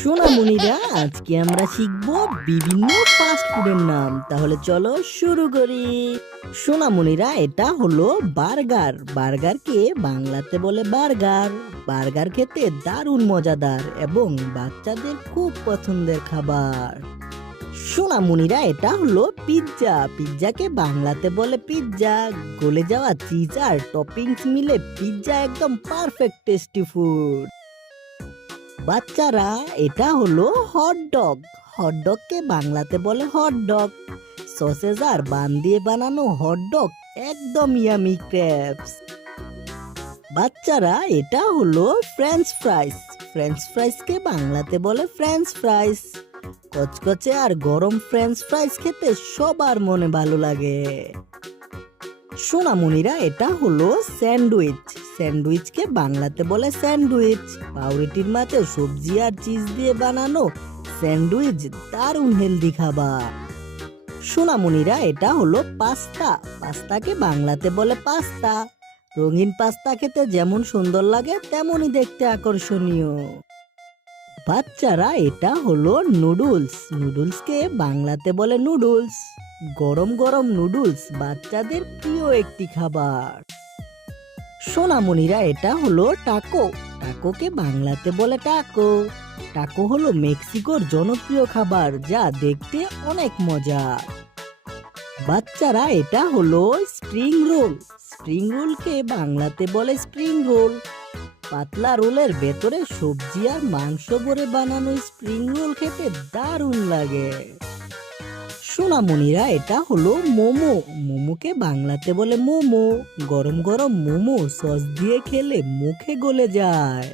সোনামণিরা আজকে আমরা শিখব বিভিন্ন ফাস্ট ফুডের নাম। তাহলে চলো শুরু করি। সোনামণিরা এটা হলো বার্গার। বার্গারকে বাংলাতে বলে বার্গার। বার্গার খেতে দারুণ মজাদার এবং বাচ্চাদের খুব পছন্দের খাবার। সোনামণিরা এটা হলো পিৎজা। পিৎজাকে বাংলাতে বলে পিৎজা। গলে যাওয়া চিজ আর টপিংস মিলে পিৎজা একদম পারফেক্ট টেস্টি ফুড। বাচ্চারা এটা হলো হটডগ। হটডগকে বাংলাতে বলে হটডগ। সসেজ আর বান দিয়ে বানানো হটডগ একদম ইয়ামি ক্র্যাবস। বাচ্চারা এটা হলো ফ্রেঞ্চ ফ্রাইস। ফ্রেঞ্চ ফ্রাইসকে বাংলাতে বলে ফ্রেঞ্চ ফ্রাইস। কচকচে আর গরম ফ্রেঞ্চ ফ্রাইস খেতে সবার মনে ভালো লাগে। সোনামণিরা এটা হলো স্যান্ডউইচ। স্যান্ডউইচকে বাংলাতে বলে স্যান্ডউইচ। পাউরুটির মাঝে সবজি আর চিজ দিয়ে বানানো স্যান্ডউইচ দারুণ হেলদি খাবার। সোনামণিরা এটা হলো পাস্তা। পাস্তাকে বাংলাতে বলে পাস্তা। রঙিন পাস্তা খেতে যেমন সুন্দর লাগে তেমনই দেখতে আকর্ষণীয়। বাচ্চারা এটা হলো নুডলস। নুডলসকে বাংলাতে বলে নুডলস। গরম গরম নুডলস বাচ্চাদের প্রিয় একটি খাবার। সোনামণিরা এটা হলো টাকো। টাকোকে বাংলাতে বলে টাকো। টাকো হলো মেক্সিকোর জনপ্রিয় খাবার যা দেখতে অনেক মজার। বাচ্চারা এটা হলো স্প্রিং রোল। স্প্রিং রোলকে বাংলাতে বলে স্প্রিং রোল। পাতলা রোলের ভেতরে সবজি আর মাংস ভরে বানানো স্প্রিং রোল খেতে দারুণ লাগে। সোনামণিরা এটা হলো মোমো। মোমোকে বাংলাতে বলে মোমো। গরম গরম মোমো সস দিয়ে খেলে মুখে গলে যায়।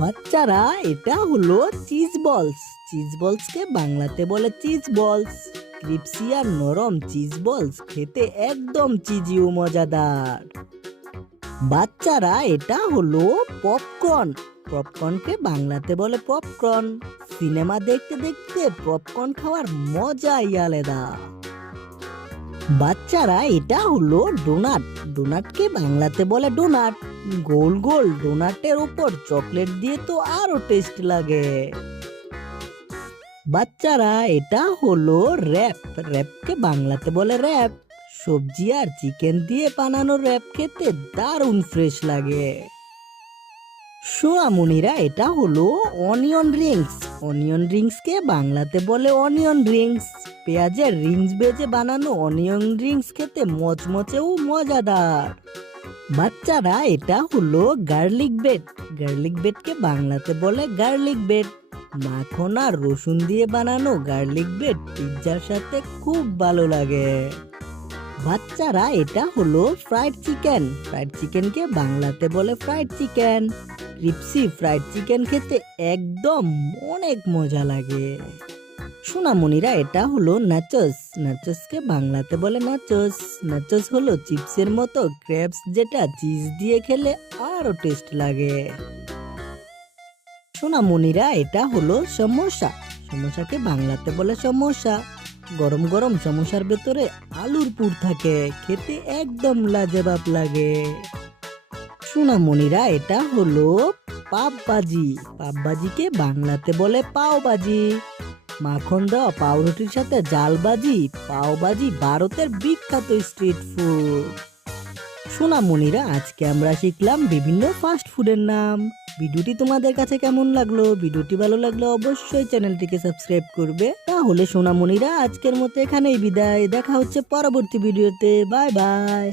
বাচ্চারা এটা হলো চিজ বলস। চিজ বলসকে বাংলাতে বলে চিজ বলস। ক্রিপসি আর নরম চিজ বলস খেতে একদম চিজি ও মজাদার। বাচ্চারা এটা হলো পপকর্ন। পপকর্নকে বাংলাতে বলে পপকর্ন। সিনেমা দেখতে দেখতে পপকর্ন খাওয়ার মজাই আলাদা। বাচ্চারা এটা হলো ডোনাট। ডোনাটকে বাংলাতে বলে ডোনাট। গোল গোল ডোনাটের উপর চকলেট দিয়ে তো আরো টেস্ট লাগে। বাচ্চারা এটা হলো র্যাপ। র্যাপকে বাংলাতে বলে র্যাপ। সবজি আর চিকেন দিয়ে বানানো র্যাপ খেতে দারুণ ফ্রেশ লাগে। সোনামণিরা এটা হলো অনিয়ন রিংস। অনিয়ন রিংসকে বাংলাতে বলে অনিয়ন রিংস। পেঁয়াজের রিংস ভেজে বানানো অনিয়ন রিংস খেতে মচমচে ও মজাদার। বাচ্চারা এটা হলো গার্লিক ব্রেড। গার্লিক ব্রেডকে বাংলাতে বলে গার্লিক ব্রেড। মাখন আর রসুন দিয়ে বানানো গার্লিক ব্রেড পিৎজার সাথে খুব ভালো লাগে। বাচ্চারা এটা হলো ফ্রাইড চিকেন। ফ্রাইড চিকেনকে বাংলাতে বলে fried chicken. Crispy fried chicken খেতে একদম অনেক মজা লাগে। সোনামণিরা এটা হলো নাচোস। নাচোসকে বাংলাতে বলে নাচোস। নাচোস হলো চিপসের মতো ক্র্যাবস যেটা চিজ দিয়ে খেলে আরো টেস্ট লাগে। সোনামণিরা এটা হলো সমোসা। সমোসাকে বাংলাতে বলে সমোসা। গরম গরম সমোসার ভেতরে আলুর পুর থাকে, খেতে একদম লাজবাব লাগে। সোনামণিরা এটা হলো পাপ ভাজি। পাপ ভাজিকে বাংলাতে বলে পাও ভাজি। মাখন দেওয়া পাউরুটির সাথে জাল ভাজি। পাও ভাজি ভারতের বিখ্যাত স্ট্রিট ফুড। সোনামণিরা আজকে আমরা শিখলাম বিভিন্ন ফাস্ট ফুডের নাম। ভিডিওটি তোমাদের কাছে কেমন লাগলো? ভিডিওটি ভালো লাগলে অবশ্যই চ্যানেলটিকে সাবস্ক্রাইব করবে। তাহলে সোনামণিরা আজকের মতো এখানেই বিদায়। দেখা হচ্ছে পরবর্তী ভিডিওতে। Bye bye.